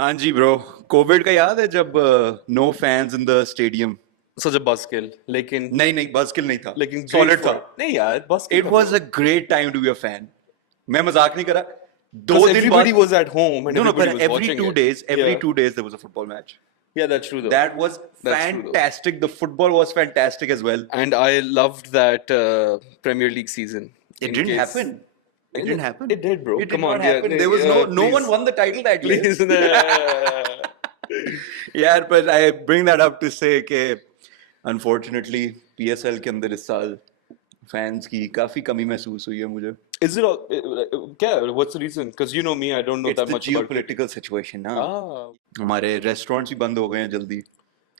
हाँ जी bro, Covid का याद है जब no fans in the stadium? Such a बस्किल लेकिन नहीं नहीं, बज़किल नहीं था, लेकिन ग्रेट सॉलिड था। फॉर नहीं यार बस्किल इट था was bro a great time to be a fan. मैं मजाक नहीं करा। दो because दिन everybody बाद, was at home and no no, everybody पर was watching it. every Yeah, 2 days there was a football match. yeah, that's true though. That was That's true though. fantastic. The football was fantastic as well. And I loved that Premier League season. It In didn't case happen. It didn't it, happen. it did, bro. It did Come not on, yeah, happen. There was no one please, won the title that year. please. यार पर I bring that up to say कि unfortunately PSL के अंदर इस साल फैंस की काफी कमी महसूस हुई है मुझे। Is it all? Yeah, what's the reason? Because you know me, I don't know it's that the much about cricket. Geopolitical situation ना। Ah, हमारे रेस्टोरेंट्स भी बंद हो गए हैं जल्दी।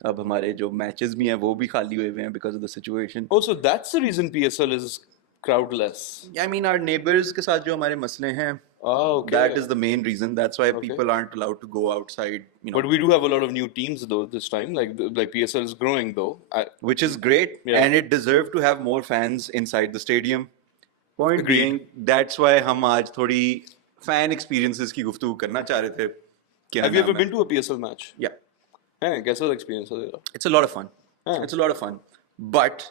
अब हमारे जो मैचेस भी हैं वो भी खाली हुए हुए हैं because of the situation. oh, so that's the reason PSL is crowdless. I mean our neighbours के साथ जो हमारे मसले हैं, Ah, okay. that is the main reason. That's why Okay. people aren't allowed to go outside, But we do have a lot of new teams though this time. Like PSL is growing though. which is great, Yeah. and it deserved to have more fans inside the stadium. Point Agreed. being, that's why हम आज थोड़ी fan experiences की गुफ्तगू करना चाह रहे थे। क्या Have you ever नाम है? been to a PSL match? Yeah, Yeah, कैसा experience था तेरा? it's a lot of fun. हाँ. It's a lot of fun. But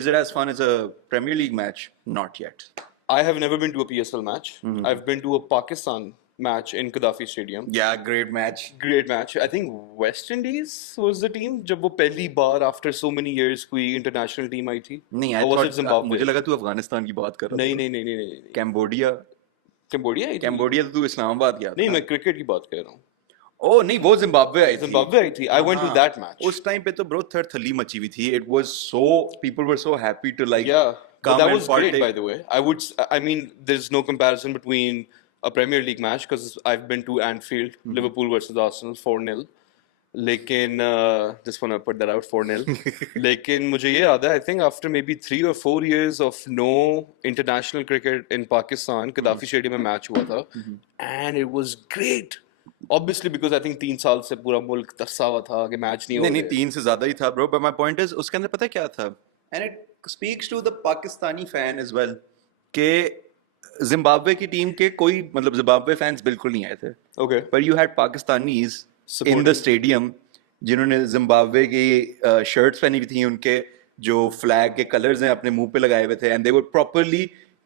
is it as fun as a Premier League match? Not yet. I have never been to a PSL match. Mm-hmm. I've been to a Pakistan match in Gaddafi Stadium. Yeah, great match. Great match. I think West Indies was the team जब वो पहली बार after so many years कोई international team आई थी. नहीं, I Or was it thought Zimbabwe? मुझे लगा तू अफगानिस्तान की बात कर रहा नहीं था। नहीं नहीं नहीं नहीं नहीं. कैम्बोडिया। Cambodia आई थी? कैम्बोडिया तो तू इस्लामाबाद गया था। नहीं मैं क्रिकेट की बात कर रहा हूँ. ओ नहीं, वो जिम्बाब्वे आई थी। Zimbabwe आई थी. I went to हाँ, that match. उस टाइम पे तो ब्रो थली मची हुई थी। It was so, people were so happy to like Yeah, but come that and was great, partake. by the way. I mean, there's no comparison between a Premier League match because I've been to Anfield, Liverpool versus Arsenal, 4-0. लेकिन just wanna put that out 4-0. लेकिन मुझे ये याद है, I think after maybe 3 or 4 years of no international cricket in Pakistan, Gaddafi Stadium में match हुआ था, and it was great. Obviously because I think 3 साल से पूरा मुल्क तरसा हुआ था कि मैच नहीं हो नहीं नहीं, रहे. 3 से ज्यादा ही था bro, but my point is उसके अंदर पता है क्या था? And it speaks to the Pakistani fan as well कि जिम्बाब्वे की टीम के कोई मतलब जिम्बाब्वे फैंस बिल्कुल नहीं आए थे। Okay. पर you had Pakistanis in Supporting. the stadium जिन्होंने जिम्बाब्वे की शर्ट्स पहनी हुई थी, उनके जो फ्लैग के कलर्स हैं अपने मुंह पे लगाए हुए थे, and they were properly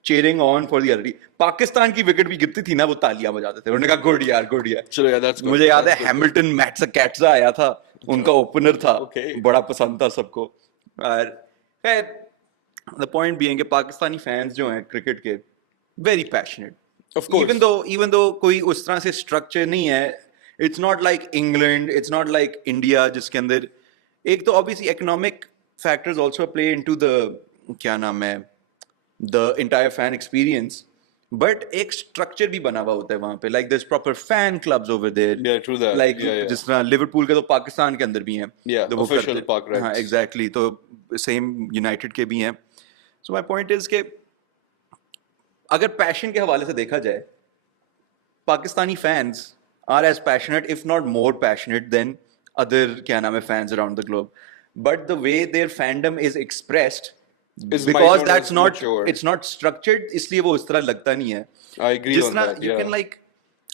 cheering on for the other team. Pakistan की विकेट भी गिरती थी ना, वो तालियां बजाते थे, उन्होंने कहा गुड यार गुड यार। चलो यार, that's good. मुझे याद है That's good. हैमिल्टन मैट्सा आया था, उनका ओपनर था, Okay. बड़ा पसंद था सबको। और द पॉइंट बीइंग कि पाकिस्तानी फैंस जो हैं क्रिकेट के very passionate. Of course. even though कोई उस तरह से स्ट्रक्चर नहीं है, it's not like England, it's not like India जिसके अंदर एक तो obviously economic factors also play into the क्या नाम है the entire fan experience, but एक स्ट्रक्चर भी बना हुआ होता है वहां पे, like this proper fan clubs over there. Yeah, true that. Like Yeah, yeah. जिस तरह लिवरपूल के तो पाकिस्तान के अंदर भी हैं। Yeah, तो वो official करते- park rights. हाँ एग्जैक्टली, तो सेम यूनाइटेड के भी हैं। सो माय पॉइंट इज के अगर पैशन के हवाले से देखा जाए, Pakistani fans are as passionate if not more passionate than other क्या नाम है fans around the globe, but the way there fandom is expressed Is because might not that's as not mature. It's not structured, इसलिए वो उस तरह लगता नहीं है। I agree जिस on तरह that. You Yeah. Can like,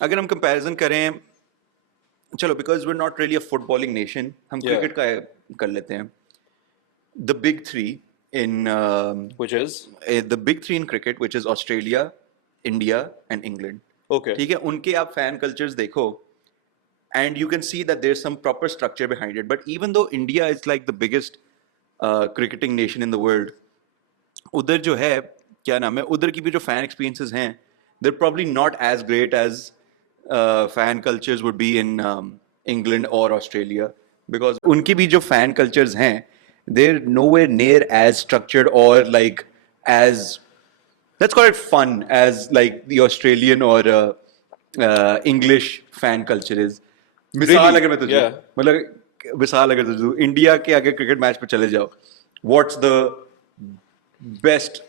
अगर हम कंपैरिजन करें, चलो because we are not really a footballing nation, हम Yeah. क्रिकेट का कर लेते हैं। The big three in Which is the big three in cricket which is Australia, India and England. okay. ठीक है, उनके आप फैन कल्चर्स देखो and you can see that there's some proper structure behind it, but even though India is like the biggest cricketing nation in the world, उधर जो है क्या नाम है, उधर की भी जो फैन एक्सपीरियंसेस हैं, they're probably not as great as fan cultures would be in England or Australia, because उनकी भी जो fan cultures हैं, they're nowhere near as structured or like as, let's call it fun as like the Australian or English fan culture is. मिसाल Really? अगर मैं तुझे Yeah. मतलब मिसाल अगर तुझे इंडिया के अगर क्रिकेट मैच पे चले जाओ, व्हाट्स द बेस्ट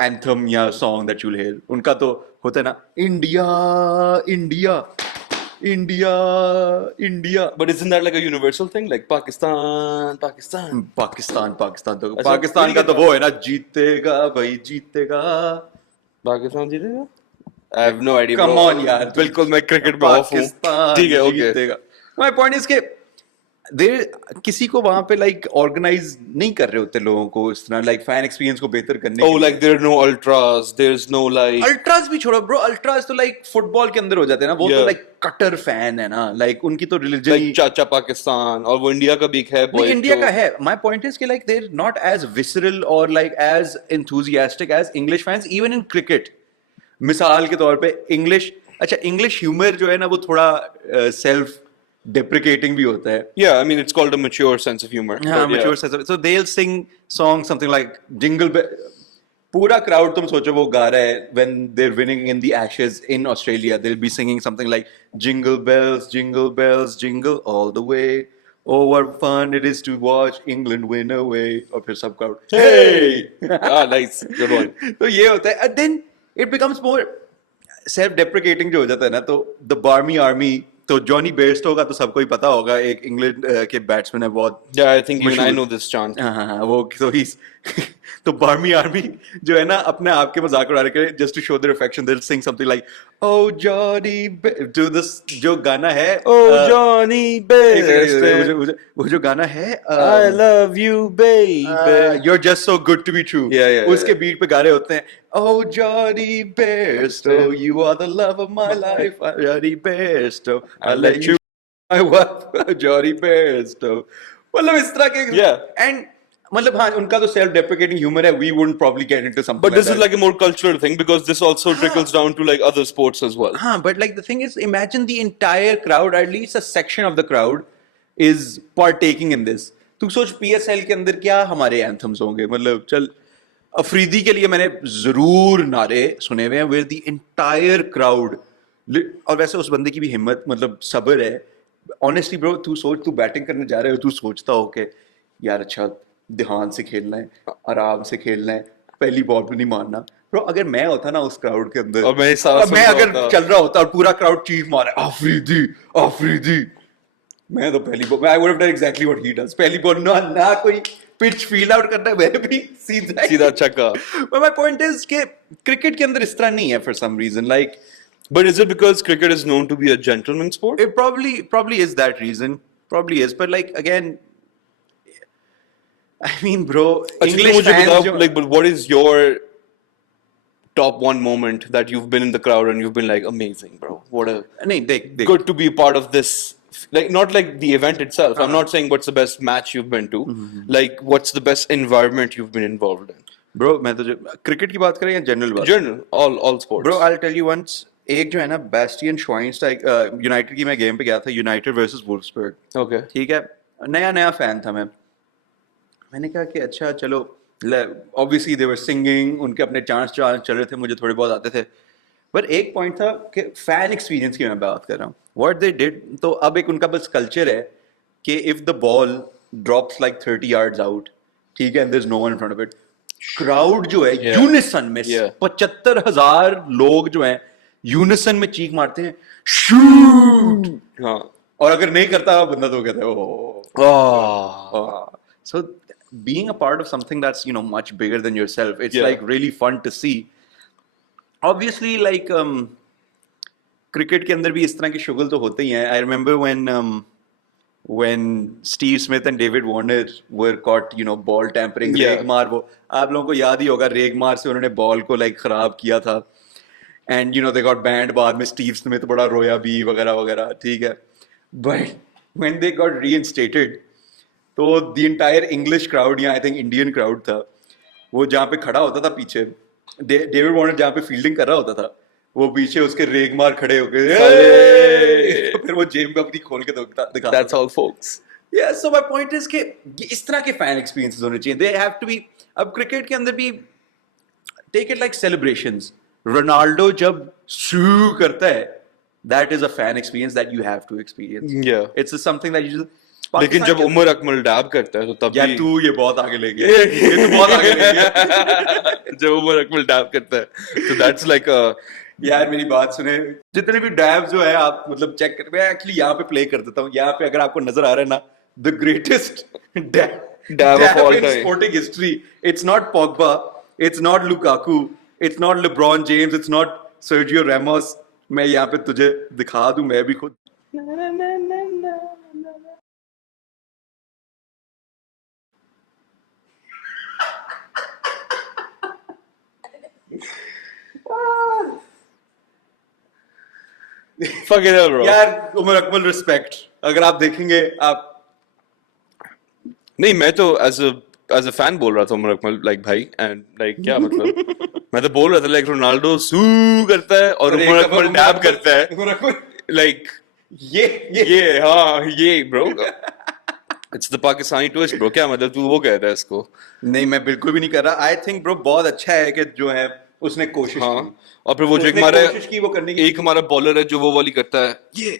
एंथम या song that you will hear? उनका तो होता है ना, India India India India. But isn't that like a universal thing? Like Pakistan, Pakistan. Pakistan पाकिस्तान तो ऐसा पाकिस्तान really का तो कहता वो है ना, जीतेगा भाई जीतेगा। Pakistan जीतेगा? I have no idea, Come bro. on यार, बिल्कुल मैं क्रिकेट में ऑफ हूँ. पाकिस्तान ठीक है, ओके. जीतेगा. My point is कि किसी को वहां पे लाइक ऑर्गेनाइज नहीं कर रहे होते लोगों को इस तरह लाइक फैन एक्सपीरियंस को बेहतर करने Oh, के लिए. like there are no ultras. There's no like. Altars भी छोड़ो ब्रो, अल्ट्रास तो लाइक फुटबॉल के अंदर हो जाते हैं ना, वो तो Yeah. लाइक कटर फैन है ना, लाइक उनकी तो रिलीजन Like चाचा पाकिस्तान और वो इंडिया का भी एक है नहीं, boy इंडिया तो- का है. माय पॉइंट इज कि like they are not as visceral or like as enthusiastic as English fans even in cricket. मिसाल के तौर पे इंग्लिश, अच्छा इंग्लिश ह्यूमर जो है ना वो थोड़ा सेल्फ deprecating भी होता है. Yeah, I mean it's called a mature sense of humor. हाँ, but mature sense of- so they'll sing songs something like jingle bell. पूरा crowd तुम सोचो वो गा रहा है when they're winning in the Ashes in Australia, they'll be singing something like jingle bells jingle all the way, oh what fun it is to watch England win away, और फिर सब crowd hey Ah, nice, good one. तो ये होता है and then it becomes more self deprecating जो हो जाता है ना. तो the Barmy Army, तो जॉनी बेयरस्टो का तो सबको ही पता होगा, एक इंग्लैंड के बैट्समैन है बहुत. Yeah, I think even I मशहूर. know this chant. हाँ, वो तो ही तो बार्मी आर्मी जो है ना अपने आप के मजाक उड़ाने के लिए just to show their affection they sing something like oh Johnny to this जो गाना है Oh, Johnny Best. वो जो गाना है I love you, baby. you're just so good to be true. Yeah. उसके बीट पे गा रहे होते हैं oh Johnny Bairstow you are the love of my life Johnny Bairstow I'll let you my wife Johnny Bairstow. मतलब इस तरह के Yeah. and मतलब हाँ उनका तो सेल्फ डेप्रिकेटिंग ह्यूमर है. We wouldn't probably get into something But this like is that. like a more cultural thing because this also trickles down to like other sports as well. हाँ, but like the thing is, imagine the entire crowd, at least a section of the crowd, is partaking in this. तू सोच PSL के अंदर क्या हमारे एंथम्स होंगे. मतलब चल अफरीदी के लिए मैंने जरूर नारे सुने हुए हैं where the entire crowd, और वैसे उस बंदे की भी हिम्मत मतलब सब्र है. Honestly bro, तू सोच तू बैटिंग करने जा रहे हो, तू सोचता हो कि यार अच्छा ध्यान से खेलना है, आराम से खेलना है, पहली बॉल पे नहीं मारना. ब्रो अगर मैं होता ना उस क्राउड के अंदर और मैं सारा और मैं सुन रहा अगर होता। चल रहा होता और पूरा क्राउड चीख मारे अफरीदी अफरीदी, मैं तो पहली ball I would have done exactly what he does. पहली बॉल ना कोई पिच फील आउट करना है, मैं भी सीधा छक्का. But my point is कि क्रिकेट के अंदर इस तरह नहीं है for some reason. Like But is it because cricket is known to be a gentleman's sport? it probably is that reason. Probably is. But like again, I mean, bro, Actually, English मुझे fans बताओ, जो- like, but what is your top one moment that you've been in the crowd and you've been like, amazing, bro? What a नहीं देख good to be a part of this. Like, not like the event itself. I'm not saying what's the best match you've been to. Like, what's the best environment you've been involved in? bro मैं तो क्रिकेट की बात करें या जनरल बात. General, all sports. Bro, I'll tell you once. एक जो है ना बेस्टियन श्वाइनस्टाइग यूनाइटेड की मैं गेम पे गया था, यूनाइटेड वर्सेस वुल्फ्सबर्ग. Okay. ठीक है, नया फैन था मैंने कहा कि अच्छा चलो, ऑब्वियसली दे वर सिंगिंग, उनके अपने चांस चल रहे थे, मुझे थोड़े बहुत आते थे. पर एक पॉइंट था कि फैन एक्सपीरियंस की मैं बात कर रहा हूँ. व्हाट दे डिड, तो अब एक उनका बस कल्चर है कि if the ball drops like 30 yards out, ठीक है, and there is no one in front of it, crowd जो है Yeah. यूनिसन में Yeah. 75,000 लोग जो हैं यूनिसन में चीख मारते हैं शूट. हाँ. और अगर नहीं करता बंदा तो कहता है ओह. Oh. So being a part of something that's much bigger than yourself, it's Yeah. like really fun to see. Obviously, like cricket के अंदर भी इस तरह के शुगल तो होते ही हैं. I remember when Steve Smith and David Warner were caught, ball tampering, Yeah. रेगमार, वो आप लोगों को याद ही होगा, रेगमार से उन्होंने बॉल को like खराब किया था. And they got banned. बाद में Steve Smith बड़ा रोया भी वगैरह वगैरह, ठीक है. But when they got reinstated, तो the entire English crowd या I think Indian crowd था, वो जहाँ पे खड़ा होता था पीछे, डेविड वार्नर जहाँ पे फील्डिंग कर रहा होता था, वो पीछे उसके रेगमार खड़े होके तो फिर वो जेब में अपनी खोल के दिखा. That's all, folks. Yeah, so my point is कि इस तरह के फैन एक्सपीरियंसेस होने चाहिए. They have to be. अब क्रिकेट के अंदर भी take it like celebrations. Ronaldo जब शू करता है, that is a fan experience that you have to experience. Yeah. It's something that you just. लेकिन जब उमर अकमल डैब करता है तो तब यार भी तू ये बहुत आगे ले गया. ये तू बहुत आगे ले गया. जब उमर अकमल डैब करता है तो that's like a यार मेरी बात सुने, जितने भी डैब जो है आप मतलब चेक कर, मैं एक्चुअली यहाँ पे प्ले कर देता हूँ. यहाँ पे अगर आपको नजर आ रहा है ना, the greatest Dab of all in time. sporting history. It's not Pogba, it's not Lukaku, it's not LeBron James, it's not Sergio Ramos, मैं यहाँ पे तुझे दिखा दूं, मैं भी खुद Fuck it, bro. यार उमर अकमल रिस्पेक्ट, अगर आप देखेंगे आप नहीं, मैं तो एज अ फैन बोल रहा था उमर अकमल, लाइक भाई, एंड लाइक क्या मतलब, मैं तो बोल रहा था लाइक रोनाल्डो सू करता है और उमर अकमल डैब करता है, उमर अकमल लाइक ये ये, हाँ ये bro, it's the Pakistani twist bro. क्या मतलब तू वो कह रहा है इसको? नहीं, मैं बिल्कुल भी नहीं कर रहा। आई थिंक ब्रो बहुत अच्छा है कि जो है उसने कोशिश हाँ, की, और फिर वो जो एक उसने हमारा कोशिश की वो करने की। एक हमारा बॉलर है जो वो वाली करता है, ये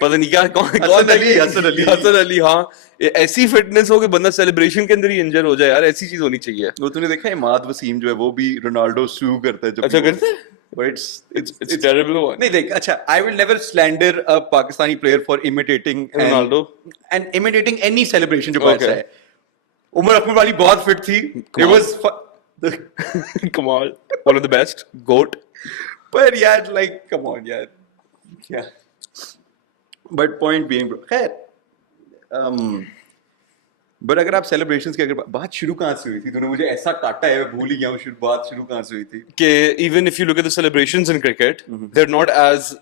पता नहीं क्या कौन हसन अली, हसन अली। हसन अली, हाँ। ऐसी फिटनेस हो कि बंदा सेलिब्रेशन के अंदर ही इंजर हो जाए यार, ऐसी चीज होनी चाहिए। वो तूने देखा है इमाद वसीम जो है वो भी रोनाल्डो सू करता है जब अच्छा भी वो- करते हैं? But It's terrible one. नहीं देख, अच्छा, I will never slander a Pakistani player for imitating Ronaldo. and imitating any celebration जो Okay. ऐसा है। उमर अकमल वाली बहुत फिट थी। It on. was Come on, one of the best, goat. पर यार like come on यार, क्या? But point being bro, खैर, बट अगर आप सेलिब्रेशंस की अगर बात शुरू कहाँ से हुई थी, तूने मुझे ऐसा काटा है, मैं भूल ही गया हूँ बात शुरू कहाँ से हुई थी। Okay, even if you look at the celebrations in cricket, they're not as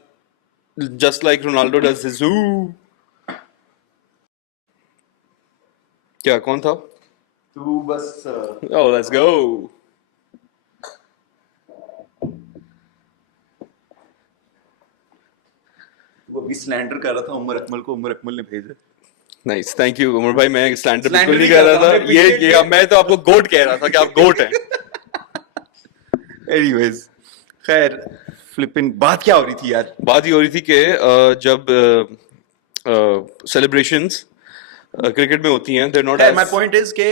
just like Ronaldo does his ooh. क्या कौन था? तू बस Oh, let's go. वो अभी स्लैंडर कर रहा था उमर अकमल को, उमर अकमल ने भेजा। Nice, thank you उमर भाई। मैं स्लैंडर Slander बिल्कुल नहीं नहीं कर रहा करता, था, हमने ये cricket मैं तो आपको गोट कह रहा था कि आप गोट हैं। एनीवेज, खैर, फ्लिपिंग बात क्या हो रही थी यार? बात ये हो रही थी कि जब सेलिब्रेशंस क्रिकेट में होती हैं, they're not my as point is के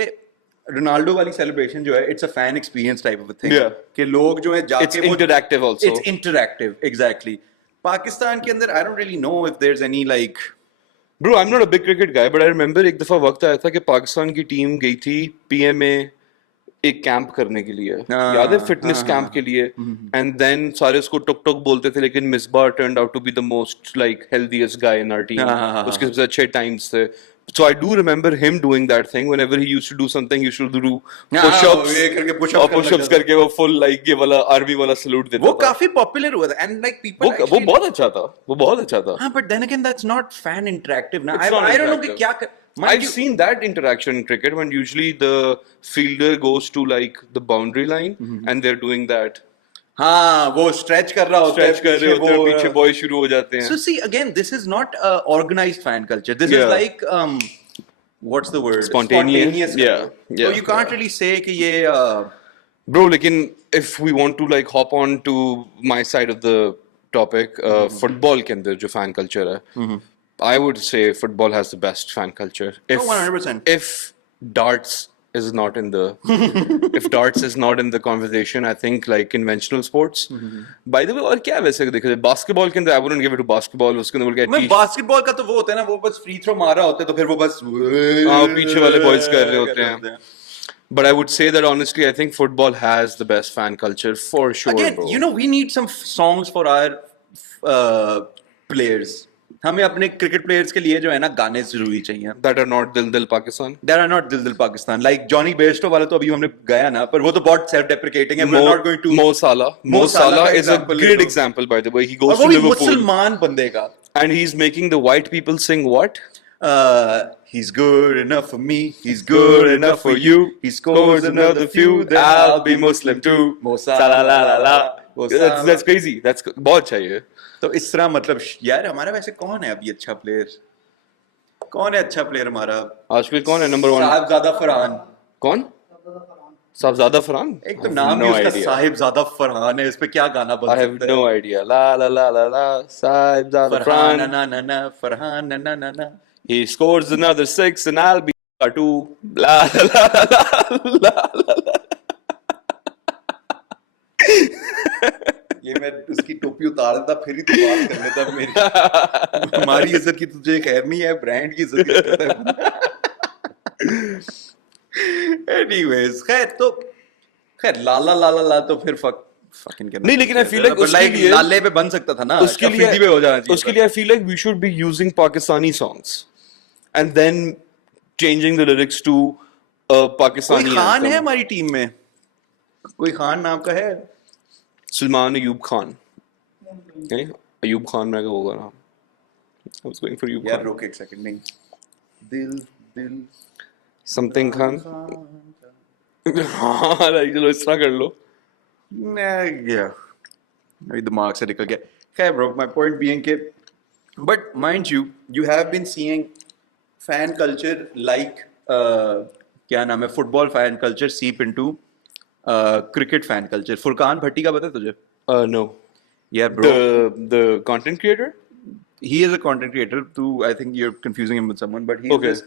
रोनाल्डो वाली सेलिब्रेशन जो है, it's a fan experience type of thing, Yeah. कि लोग जो है जाके It's interactive also. It's interactive, exactly. Pakistan के अंदर I don't really know if there is any like Bro, I'm not a big cricket guy, but I remember एक दफा वक्त आया था कि पाकिस्तान की टीम गई थी पीएमए एक कैंप करने के लिए, हाँ, याद है, फिटनेस हाँ, कैंप के लिए, एंड देन सारे उसको टुक टुक बोलते थे, लेकिन Misbah turned out to be the most like healthiest guy in our team, हाँ, हाँ, हाँ, उसके सबसे अच्छे टाइम्स थे। So I do remember him doing that thing. Whenever he used to do something, he used to do हाँ, push-ups, ये करके push-ups और करने push-ups लगता था। करके वो full like ये वाला आर्मी वाला सैल्यूट देता वो था। काफी पॉपुलर हुआ था, एंड लाइक पीपल वो बहुत अच्छा था, वो बहुत अच्छा था। हाँ, but then again that's not fan interactive ना। It's not I don't know कि interactive. क्या कर, mind I've you- seen that interaction in cricket when usually the fielder goes to like the boundary line and they're doing that. हाँ, वो स्ट्रेच कर रहा होता है, Stretch कर रहे होते हैं और पीछे बॉय शुरू हो जाते हैं। So see, again, this is not organized fan culture. This Yeah. is like what's the word? Spontaneous. culture. Yeah, So yeah, you can't yeah. really say कि ये Bro, लेकिन if we want to like hop on to my side of the topic, football के अंदर जो fan culture है, I would say football has the best fan culture. If 100%. if darts is not in the if darts is not in the conversation, I think like conventional sports. By the way, और क्या है वैसे देखा जाए basketball के अंदर, I wouldn't give it to basketball. उसके अंदर बोल मैं के बास्केटबॉल का तो वो होता है ना, वो बस फ्री थ्रो मारा होता है तो फिर वो बस हाँ, पीछे वाले boys कर रहे होते हैं। But I would say that honestly, I think football has the best fan culture for sure. Again, bro. you know, we need some songs for our players. हमें अपने क्रिकेट प्लेयर्स के लिए जो है ना गाने जरूरी चाहिए। that are not Dil Dil Pakistan. There are not दिल दिल पाकिस्तान, like Johnny Bairstow वाला तो अभी हमने गाया ना, पर वो तो बहुत सेल्फ डेप्रिकेटिंग है। We're not going to Mo Salah. Mo Mo Salah Salah का is a example ले great लो। example, by the way. He और goes वो to भी Liverpool मुसलमान बंदे का। and he's making the white people sing what? He's good enough for me. He's good enough for you. He scores another few. Then I'll be Muslim too. Mo Salah la la la. That's crazy. That's बहुत अच्छा है। तो इस तरह मतलब यार हमारा वैसे कौन है अभी अच्छा प्लेयर? कौन है अच्छा प्लेयर हमारा? आजकल कौन है नंबर 1? साहिबजादा फरहान। कौन? साहबजादा फरहान? एक तो नाम ही उसका साहिबजादा फरहान है, इस पे क्या गाना बन I have सकता है? no idea. La la la la la. Saibzada Farhan Fran. ना ना ना, फरहान ना ना ना। He scores another 6 and I'll be two. La la la la la la la. ये मैं उसकी टोपी उतार देता फिर ही तो बात कर लेता। मेरी हमारी इज्जत की तुझे खैर नहीं है, ब्रांड की इज्जत की करता है। एनीवेज, खैर लाला लाला ला तो फिर fucking नहीं, लेकिन I feel like but उसके like लिए- लाले पे बन सकता था ना, उसके लिए अफरीदी पे हो जाना चाहिए उसके लिए I feel like we should be using Pakistani songs and then changing the lyrics to a कोई Pakistani खान anthem. है हमारी टीम में, कोई खान नाम का है? Salman Ayub Khan. Okay? Ayub Khan मैं होगा नाम. I was going for Ayub यार Khan. रुक एक सेकंड, नहीं दिल दिल Something Khan. हाँ like, चलो इस तरह कर लो. गया अभी दिमाग से निकल गया. खैर ब्रो, माय पॉइंट बीइंग के but mind you have been seeing fan culture like क्या नाम है, football fan culture seep into cricket fan culture. Furqan Bhatti का पता है तुझे? No. यार bro, The content creator? he is a content creator too. I think you're confusing him with someone, but he is Okay. this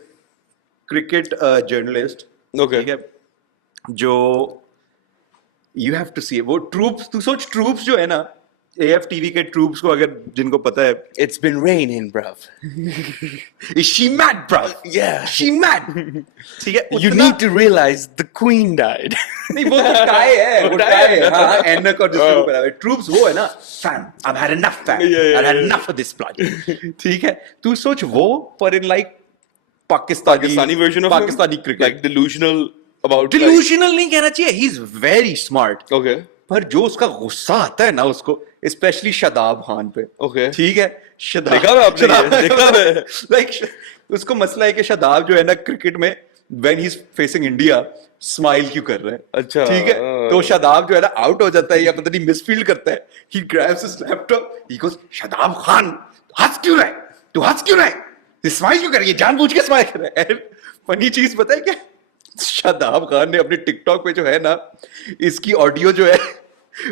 cricket journalist. Okay. ठीक है, जो you have to see वो ट्रूप्स, तू सोच ट्रूप्स जो है ना, AFTV के ट्रूप्स को अगर जिनको पता है, It's been raining, bruv. is she mad bro? Yeah. she mad. ठीक है, You उतना- need to realize the queen died. नहीं वो तो टाई है, वो वो टाई tie है, है। हाँ एनक और जिसको हाँ। पता है. ट्रूप्स वो है ना, fan I've had enough fam, Yeah, I've had yeah. enough of this project. ठीक है, तू सोच वो पर in like Pakistani version of him? Pakistani cricket. Like delusional about delusional नहीं कहना चाहिए, he is very smart. Like, okay. पर जो उसका गुस्सा आता है ना उसको, स्पेशली शादाब खान पे. Okay. ठीक है, शादाब देखा है आपने ये? देखा है? लाइक उसको मसला है कि शादाब जो है ना क्रिकेट में when he is facing India smile क्यों कर रहा है. अच्छा, ठीक है, तो शादाब जो है ना आउट हो जाता है या पता नहीं मिसफील्ड करता है, ही ग्रैब्स हिज लैपटॉप, ही गोस शादाब खान हंस क्यों रहा है, तू हंस क्यों रहा है, तू स्माइल क्यों कर रही है, जानबूझ के स्माइल कर रहा है. फनी चीज पता है क्या, शादाब खान ने अपने टिकटॉक पे जो है ना इसकी ऑडियो जो है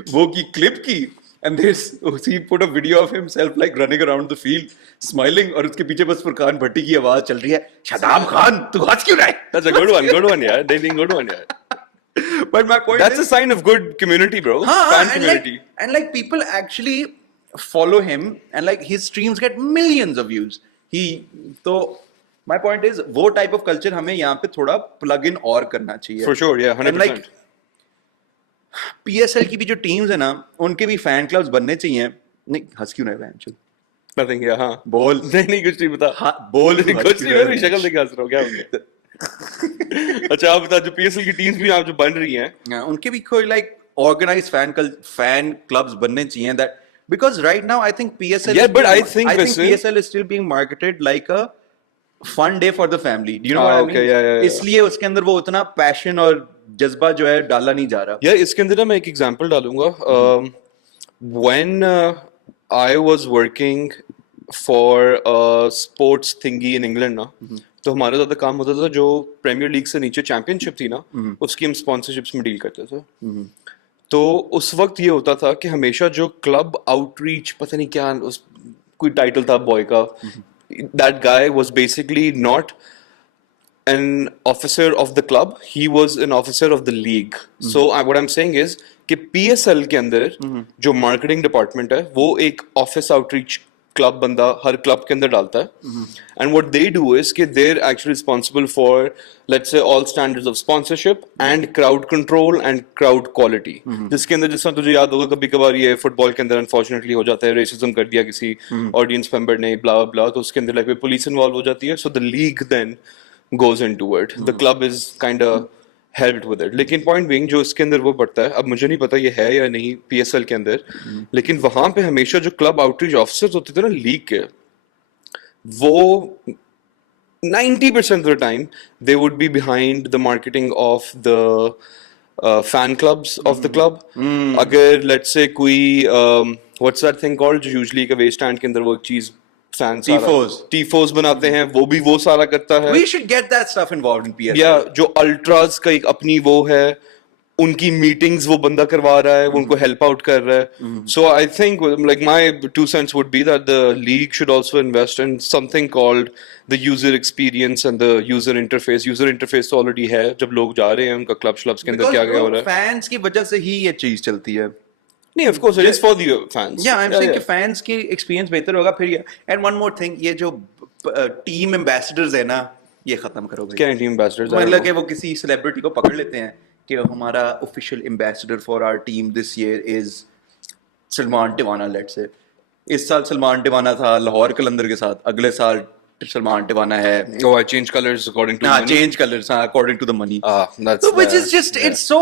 वो की क्लिप की, and this he put a video of himself like running around the field smiling, और उसके पीछे बस फुरकान भट्टी की आवाज चल रही है, शादाब खान तू हंस क्यों रहा है. That's a good one, yeah. Dating good one, yeah. But my point That's is, a sign of good community, bro. Fan community. and like people actually follow him and like his streams get millions of views. तो my point is वो type of culture हमें यहाँ पे थोड़ा plug in और करना चाहिए. For sure, yeah, 100%. And like PSL की भी जो टीम्स है ना, उनके भी फैन क्लब्स बनने चाहिए. नहीं हंस क्यों रहे हैं, Nothing, yeah, हाँ. बोल. नहीं कुछ नहीं बता. हाँ, बोल. कुछ नहीं, मेरी शक्ल देख हंस रहा हूँ, क्या हो गया? अच्छा आप बता, जो PSL की टीम्स भी आप जो बन रही हैं, Yeah, उनके भी कोई like organized fan clubs बनने चाहिए, that because right now I think PSL Yeah, is but being- I think वैसे- PSL is still being marketed like a fun day for the family. Do you know Ah, what I okay, mean? yeah. इसलिए उसके अंदर वो उतना passion और जज्बा जो है डाला नहीं जा रहा. यार इसके अंदर ना मैं एक एग्जांपल डालूंगा. When I was working for a sports thingy in England ना, तो हमारा ज्यादा काम होता था जो प्रीमियर लीग से नीचे चैंपियनशिप थी ना, उसकी हम स्पॉन्सरशिप्स में डील करते थे. तो उस वक्त ये होता था कि हमेशा जो क्लब आउटरीच, पता नहीं क्या उस कोई टाइटल था बॉय का, that guy was basically not an officer of the club, he was an officer of the league. So what I'm saying is कि PSL के अंदर जो marketing department है वो एक office outreach club बंदा हर club के अंदर डालता है. And what they do is कि they're actually responsible for, let's say, all standards of sponsorship and crowd control and crowd quality. जिसके अंदर, जिस तरह तुझे याद होगा कभी कभार ये फुटबॉल के अंदर unfortunately हो जाता है, racism कर दिया किसी audience member ने, blah blah, तो उसके अंदर like police involved हो जाती है. So the league then goes into it. The club is kind of helped with it. लेकिन point being जो इसके अंदर वो बढ़ता है, अब मुझे नहीं पता ये है या नहीं PSL के अंदर, लेकिन वहां पे हमेशा जो क्लब आउटरीच ऑफिसर्स होते थे ना लीग के, वो 90% of the time they would be behind the marketing of the fan clubs of the club. अगर let's say कोई what's that thing called जो usually का waste stand के अंदर वो एक चीज फैन टीफोस बनाते हैं, वो भी वो सारा करता है. We should get that stuff involved in PSL. या जो अल्ट्रास का एक अपनी वो है, उनकी मीटिंग्स वो बंदा करवा रहा है, वो उनको हेल्प आउट कर रहा है. So I think like my 2 cents would be that the league should also invest in something called the user experience and the user interface. User interface तो ऑलरेडी है, जब लोग जा रहे हैं उनका क्लब्स के अंदर क्या क्या हो रहा है. फैंस की वजह से ही ये चीज चलती है. नहीं, of course it is for the fans. Yeah, I'm saying कि fans की experience बेहतर होगा फिर ये. And one more thing, ये जो team ambassadors है ना, ये खत्म करो भाई. क्या टीम एम्बेसडर्स मतलब कि वो किसी सेलिब्रिटी को पकड़ लेते हैं, कि हमारा official ambassador for our team this year is Salman Tiwana, let's say इस साल सलमान टिवाना था लाहौर कलंदर के साथ, अगले साल सलमान टिवाना है Oh, I change colors according to money. Change colours according to the money, That's which is just yeah. it's so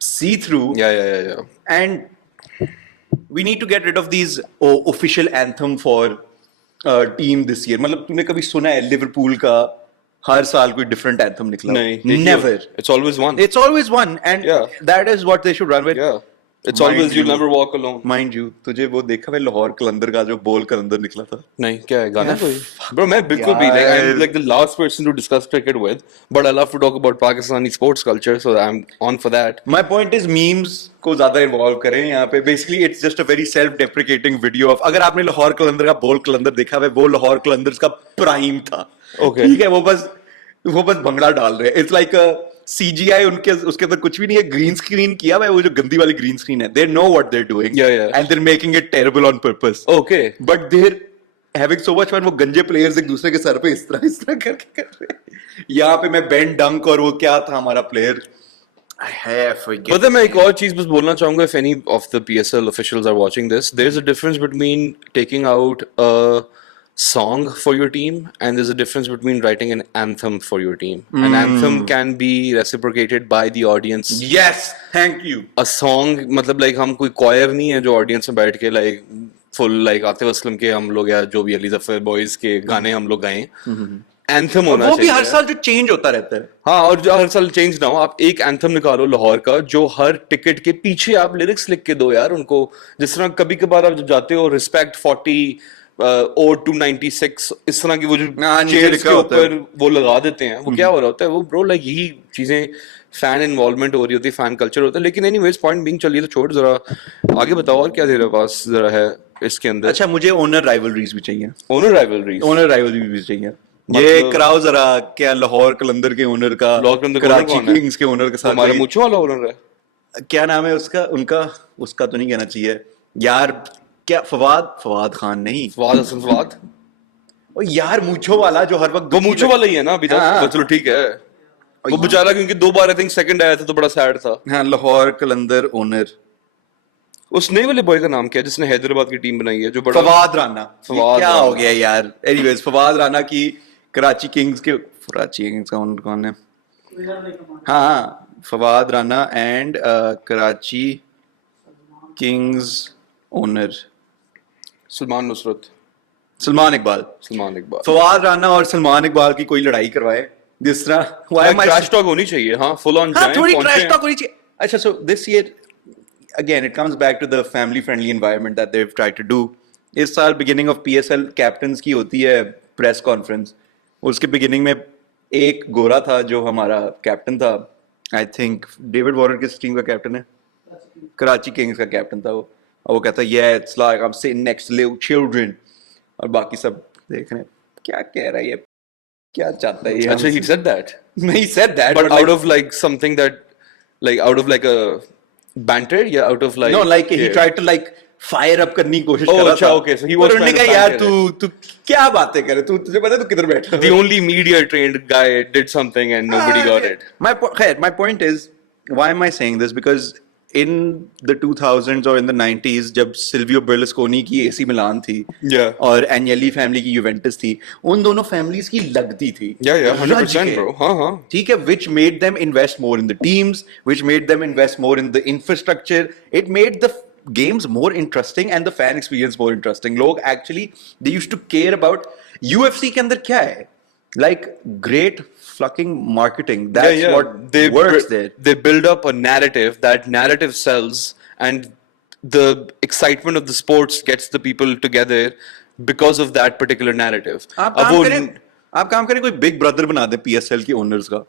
see through. Yeah. And we need to get rid of these official anthem for team this year. मतलब तूने कभी सुना है लिवरपूल का हर साल कोई different anthem निकला? नहीं, never. It's always one. It's always one, and Yeah. that is what they should run with. Yeah. It's Mind always you'll you. never walk alone. Mind you, तुझे वो देखा है लाहौर कलंदर का जो बोल कलंदर निकला था? नहीं क्या है गाना कोई? Bro, मैं बिल्कुल भी like I'm like the last person to discuss cricket with, but I love to talk about Pakistani sports culture, so I'm on for that. My point is memes को ज्यादा इन्वॉल्व करें यहाँ पे. Basically it's just a very self-deprecating video of, अगर आपने लाहौर कलंदर का बोल कलंदर देखा है, वो लाहौर कलंदर का प्राइम था. Okay. ठीक है, वो बस भंगड़ा डाल रहे हैं. It's like a CGI, उनके उसके अंदर कुछ भी नहीं है, ग्रीन स्क्रीन किया हुआ है, वो जो गंदी वाली ग्रीन स्क्रीन है. They know what they're doing. Yeah. And they're making it terrible on purpose. Okay. But they're having so much fun. वो गंजे प्लेयर्स एक दूसरे के सर पे इस तरह करके कर रहे हैं. यहाँ पे मैं बेन डंक और वो क्या था हमारा player, I have forget. But then मैं एक और चीज बस बोलना चाहूंगा, if any of the PSL officials are watching this, there's a difference between taking out a song for your team and there's a difference between writing an anthem for your team. An anthem can be reciprocated by the audience. Yes, thank you. A song मतलब like हम कोई choir नहीं है जो audience में बैठ के like full like Atif असलम के हम लोग या जो भी अली जफर बॉयज के गाने हम लोग गाएं. एंथम होना वो भी चाहिए. हर साल जो चेंज होता रहता है. हाँ, और जो हर साल चेंज ना हो, आप एक एंथम निकालो लाहौर का जो हर टिकट के पीछे आप लिरिक्स लिख के दो यार उनको. जिस तरह कभी कभार आप जब जाते हो रिस्पेक्ट 40 और 296 इस तरह की वो जो नीचे चेयर्स लिखा के होता है. ऊपर वो लगा देते हैं, वो क्या हो रहा होता है वो ब्रो लाइक यही चीजें फैन इन्वॉल्वमेंट हो रही होती है, फैन कल्चर होता है. लेकिन एनीवेज पॉइंट बीइंग चलिए तो छोड़, जरा आगे बताओ और क्या तेरे पास जरा है इसके अंदर. अच्छा, मुझे ओनर राइवलरीज भी चाहिए. ओनर राइवलरी ओनर राइवलरी भी चाहिए. ये मतलब- कराओ जरा, क्या लाहौर कलंदर के ओनर का, लाहौर कलंदर का कराची ओनर कौन है? किंग्स के ओनर के साथ हमारा कोई- मुच्छो वाला ओनर है. क्या नाम है उसका, उनका उसका तो नहीं कहना चाहिए यार, क्या फवाद खान नहीं, फवाद हसन फवाद, ओ यार मूछो वाला जो हर वक्त वो मुच्छो वाला ही है ना अभी तक. हाँ. तो चलो ठीक है. वो बेचारा क्योंकि 2 बार आई थिंक सेकंड आया था तो बड़ा सैड था. हाँ, लाहौर कलंदर ओनर उस नए वाले बॉय का नाम क्या है जिसने हैदराबाद की टीम बनाई है जो बड़ा फवाद राना. फवाद क्या राना. हो गया यार. एनीवेज फवाद राना की कराची किंग्स का ओनर कौन है? हाँ, फवाद राना एंड कराची किंग्स ओनर सलमान नुसरत, सलमान इकबाल. फवाद राना और सलमान इकबाल की कोई लड़ाई करवाए जिस तरह. Why am I- trash talk होनी चाहिए. हाँ, फुल ऑन हाँ, जाएं, थोड़ी पहुंचे. ट्रैश टॉक होनी चाहिए. अच्छा, so this year again it comes back to the family friendly environment that they've tried to do. इस साल beginning of PSL captains की होती है press conference. उसके beginning में एक गोरा था जो हमारा कैप्टन था, आई थिंक डेविड वार्नर किस टीम का कैप्टन है? कराची किंग्स का कैप्टन था वो. और वो कहता है yeah it's like I'm sitting next to little children. और बाकी सब देख रहे हैं क्या कह रहा है ये, क्या चाहता है ये. अच्छा, he said that. नहीं said that, But out of like something that like out of like a banter या out of like no, like he tried to like fire up करने की कोशिश कर रहा अच्छा, था. okay, so he was पर उन्होंने trying to कहा यार banter तू क्या बातें करे, तुझे पता है तू किधर बैठा है? the only media trained guy did something and nobody got it. My point is, why am I saying this? Because in the 2000s or in the 90s जब सिल्वियो बेर्लुस्कोनी की AC मिलान थी Yeah. और एनियली फैमिली की यूवेंटस थी, उन दोनों फैमिलीज की लगती थी. Yeah, रज 100% के. bro. हाँ. ठीक है, which made them invest more in the teams, which made them invest more in the infrastructure. It made the games more interesting and the fan experience more interesting. लोग actually they used to care about. UFC के अंदर क्या है? Like great fucking marketing. That's what works there. They build up a narrative. That narrative sells, and the excitement of the sports gets the people together because of that particular narrative. आप काम करें कोई big brother बना दे PSL की ओनर्स का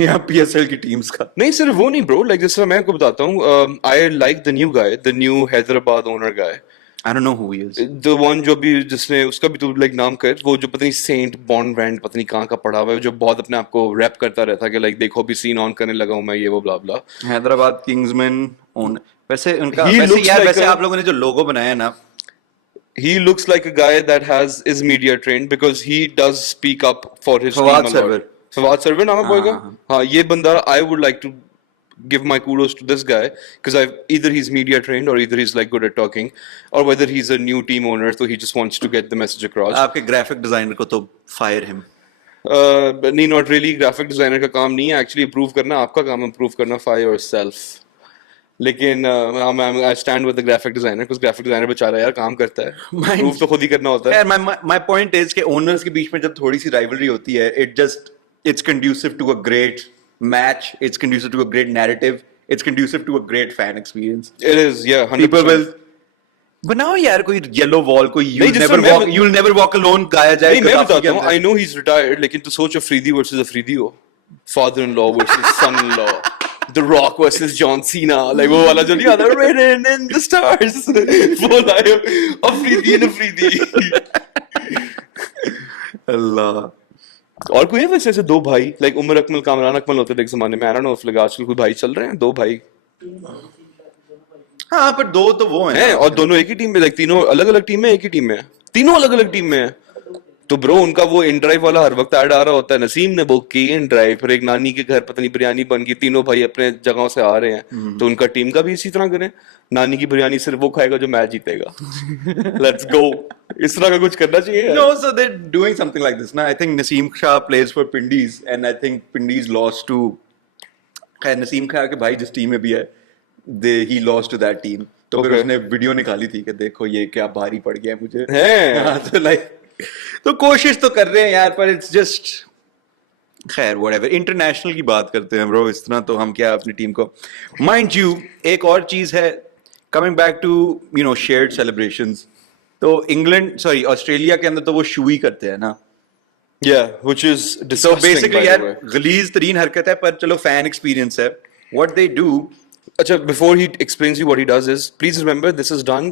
या PSL की टीम्स का. नहीं सिर्फ वो नहीं ब्रो, लाइक जिस तरह मैं आपको बताता हूँ, I like the new guy, the new Hyderabad ओनर guy, I don't know who he is. The one जो भी जिसने उसका भी तो लाइक नाम कर, वो जो पता नहीं सेंट बॉन्ड पता नहीं कहाँ का पढ़ा हुआ है, जो बहुत अपने आप को रैप करता रहता है कि लाइक देखो भी सीन ऑन करने लगा हूँ मैं, ये वो ब्ला ब्ला. हैदराबाद किंग्समैन ओन वैसे उनका He वैसे looks यार like वैसे a- आप लोगों ने जो लोगो बनाया है ना, He looks like a guy that is media trained because he does speak up for his Fawad team a lot. Sarwar. Fawad Sarwar नाम है बॉय का. हाँ. हाँ, ये बंदा I would like to give my kudos to this guy because either he's media trained or either he's like good at talking, or whether he's a new team owner, so he just wants to get the message across. आपके graphic designer को तो fire him. नहीं, not really. Graphic designer का काम नहीं है actually improve करना, आपका काम इम्प्रूव करना फायर योरसेल्फ. लेकिन I stand with the graphic designer because graphic designer बेचारा यार काम करता है, इम्प्रूव तो खुद ही करना होता है. यार माय पॉइंट इज कि ओनर्स के बीच में जब थोड़ी सी राइवलरी होती है, it's conducive to a great match, it's conducive to a great narrative, it's conducive to a great fan experience. It is, yeah, 100%. People will बनाओ यार कोई येलो वॉल, कोई you'll never walk alone गाया जाए. नहीं, मैं बताता हूँ, I know he's retired, लेकिन तो सोच अफरीदी versus अफरीदी हो, father-in-law versus son-in-law, The Rock versus John Cena, like वो वाला जो नहीं आता, written in the stars, वो लाए अफरीदी and अफरीदी. अल्लाह. और कोई है वैसे ऐसे दो भाई, लाइक उमर अकमल, कामरान अकमल होते थे एक जमाने में. I don't know if like आजकल कोई भाई चल रहे हैं, दो भाई. हाँ पर दो तो वो हैं और दोनों एक ही टीम में, लाइक तीनों अलग अलग टीम में, एक ही टीम में, तीनों अलग अलग टीम में है. तो ब्रो उनका वो इन ड्राइव वाला हर वक्त ऐड आ रहा होता है. नसीम ने बुक की इन ड्राइव, फिर एक नानी के घर पता नहीं बिरयानी बन गई, तीनों भाई अपने जगहों से आ रहे हैं, तो उनका टीम का भी इसी तरह करें. नानी की बिरयानी सिर्फ वो खाएगा जो मैच जीतेगा. Let's go. इस तरह का कुछ करना चाहिए. No, so they're doing something like this. Now, I think Naseem Shah plays for Pindies, and I think Pindies lost to. And Naseem Shah के भाई जिस टीम में भी है, he lost to that team. तो फिर उसने वीडियो निकाली थी कि देखो ये क्या भारी पड़ गया है मुझे. हाँ, तो like, तो कोशिश तो कर रहे हैं यार, पर it's just खैर whatever. इंटरनेशनल की बात करते हैं ब्रो, इस तरह तो हम क्या अपनी टीम को. Mind you, एक और चीज है, coming back to shared celebrations. तो ऑस्ट्रेलिया के अंदर तो वो शू ही करते हैं ना. Yeah, which is So disgusting. basically यार गलीज तरीन हरकत है, पर चलो फैन एक्सपीरियंस है. What they do. अच्छा, before he explains you what he does is, please remember this is done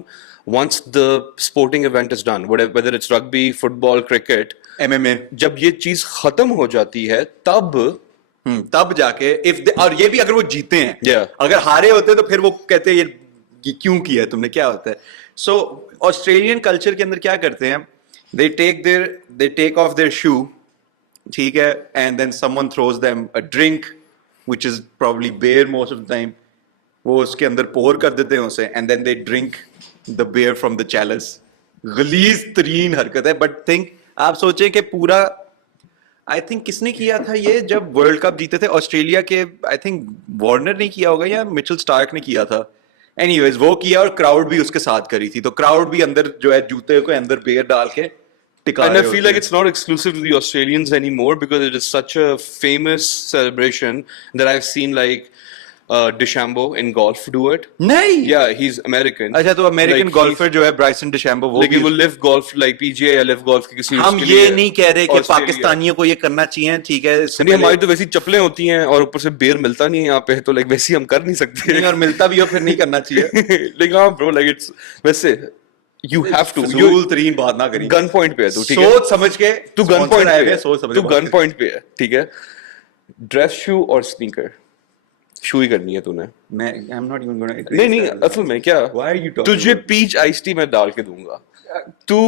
once the sporting event is done, whether it's rugby, football, cricket, MMA. जब ये चीज खत्म हो जाती है तब जाके और ये भी अगर वो जीते हैं. Yeah. अगर हारे होते हैं तो फिर वो कहते हैं ये क्यों किया है तुमने, क्या होता है. सो ऑस्ट्रेलियन कल्चर के अंदर क्या करते हैं, they take off their shoe, ठीक है, and then someone throws them a drink which is probably beer most of the time. वो उसके अंदर पोर कर देते हैं उसे, and then they drink the beer from the chalice. गलीज तरीन हरकत है. बट थिंक आप सोचे कि पूरा, आई थिंक किसने किया था ये जब वर्ल्ड कप जीते थे ऑस्ट्रेलिया के, आई थिंक वार्नर ने किया होगा या मिचेल स्टार्क ने किया था. एनीवेज वो किया और क्राउड भी उसके साथ करी थी. तो क्राउड भी अंदर जो है जूते को अंदर बेर डाल के टिका and रहे I feel होते like हैं. it's not exclusive to the Australians anymore because it is such a famous celebration that I've seen like DeChambeau in golf do it. नहीं. Yeah, he's American. अच्छा, तो अमेरिकन Like, गोल्फर जो है ब्राइसन डिशैम्बो, वो लेकिन भी वो लिव गोल्फ लाइक PGA या लिव गोल्फ की किसी हम उसके ये लिए नहीं कह रहे कि ऑस्ट्रेलिया। पाकिस्तानियों को ये करना चाहिए, ठीक है. इससे नहीं, पहले- हमारी तो वैसी चप्पलें होती हैं और ऊपर से बेर मिलता नहीं है यहाँ पे, तो लाइक वैसे हम कर नहीं सकते. नहीं, और मिलता भी हो फिर नहीं करना चाहिए. लेकिन हाँ ब्रो, लाइक इट्स वैसे यू हैव टू, फजूल तरीन बात ना करी. गन पॉइंट पे है तू, ठीक है, सोच समझ के तू गन sponsor पॉइंट आए पे हुए, है, सोच समझ तू के गन बात पॉइंट पे है, ठीक है. ड्रेस शू और स्नीकर शू ही करनी है तूने. कर. मैं I am not even gonna नहीं नहीं, असल में क्या, Why are you talking तुझे about- पीच आइस टी मैं डाल के दूंगा, तू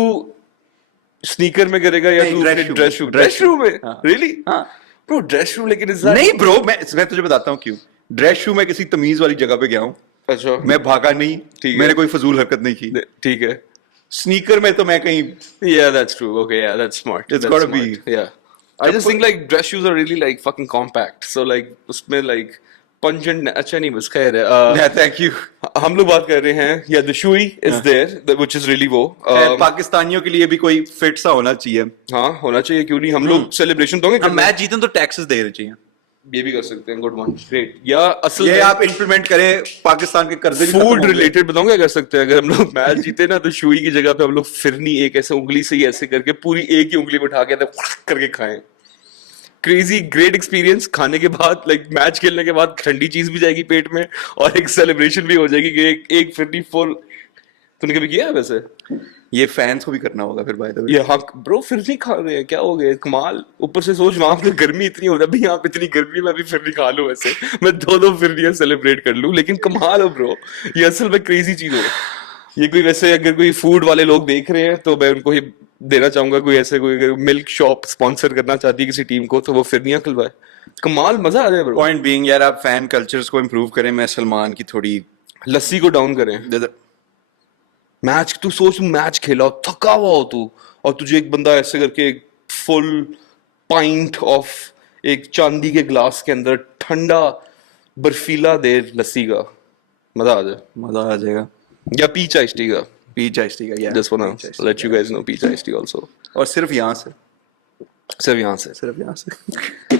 स्नीकर में करेगा या नहीं, तू dress shoe ड्रेस शू, में, ड्रेस dress शू shoe में, हाँ. रियली हाँ. ब्रो ड्रेस शू, लेकिन इज नहीं ब्रो, मैं तुझे बताता हूँ क्यों. ड्रेस शू में किसी तमीज वाली जगह पे गया हूँ, अच्छा मैं भागा नहीं, ठीक है. मैंने कोई फजूल हरकत नहीं की. ठीक है. स्नीकर में तो मैं कहीं Yeah, that's true. Okay, yeah, that's smart. It's That's gotta smart. be. Yeah. I just think like dress shoes are really like fucking compact. So like उसमें like pungent, अच्छा नहीं बस खैर है. Thank you. हम लोग बात कर रहे हैं, yeah, the shoey is there, which is really वो. पाकिस्तानियों के लिए भी कोई फिट सा होना चाहिए. हाँ होना चाहिए, क्यों नहीं, हम लोग सेलिब्रेशन दोगे. हम मैच जीते तो टैक्सेस देने चाहिए. ये भी कर सकते हैं, गुड वन, ग्रेट. या असल ये में आप इम्प्लीमेंट करें, पाकिस्तान के कर्जे भी खत्म फूड होंगे. रिलेटेड बताऊंगा कर सकते हैं. अगर हम लोग मैच जीते ना तो शुई की जगह पे हम लोग फिरनी एक ऐसे उंगली से ही ऐसे करके पूरी एक ही उंगली में उठा के करके खाएं. Crazy great experience. खाने के बाद लाइक मैच खेलने के बाद ठंडी चीज भी जाएगी पेट में और एक सेलिब्रेशन भी हो जाएगी कि एक फिरनी फुल. तूने कभी किया है वैसे? ये फैंस को भी करना होगा फिर बाय द वे. ये हाँ ब्रो, फिर नहीं खा रहे हैं, क्या हो गया, कमाल. ऊपर से सोच वहां पे गर्मी इतनी होती है, अभी यहाँ पे इतनी गर्मी में अभी फिर नहीं खा लूं, वैसे मैं दो फिरनियां सेलिब्रेट कर लूं, लेकिन कमाल हो ब्रो, ये असल में क्रेजी चीज हो. ये कोई वैसे अगर कोई फूड वाले लोग देख रहे हैं तो मैं उनको ही देना चाहूंगा, कोई ऐसे कोई अगर मिल्क शॉप स्पॉन्सर करना चाहती है किसी टीम को तो वो फिरनियां खिलवाए. कमाल मजा आ जाए ब्रो. पॉइंट बीइंग यार आप फैन कल्चर्स को इम्प्रूव करें, मैं सलमान की थोड़ी लस्सी को डाउन करें. मैच तू सोच, मैच खेला हो, थका हुआ हो तू, और तुझे एक बंदा ऐसे करके एक फुल पाइंट ऑफ एक चांदी के ग्लास के अंदर ठंडा बर्फीला दे लस्सी का, मजा आ जाए. मजा आ जाएगा. या पीच आइस टी का. पीच आइस टी का, Just wanna let you guys know peach ice tea also. और सिर्फ यहाँ से, सिर्फ यहाँ से. सिर्फ यहाँ से.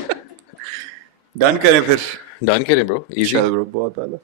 डन करें फिर. डन करें ब्रो. इजी. चल ब्रो, बहुत आला.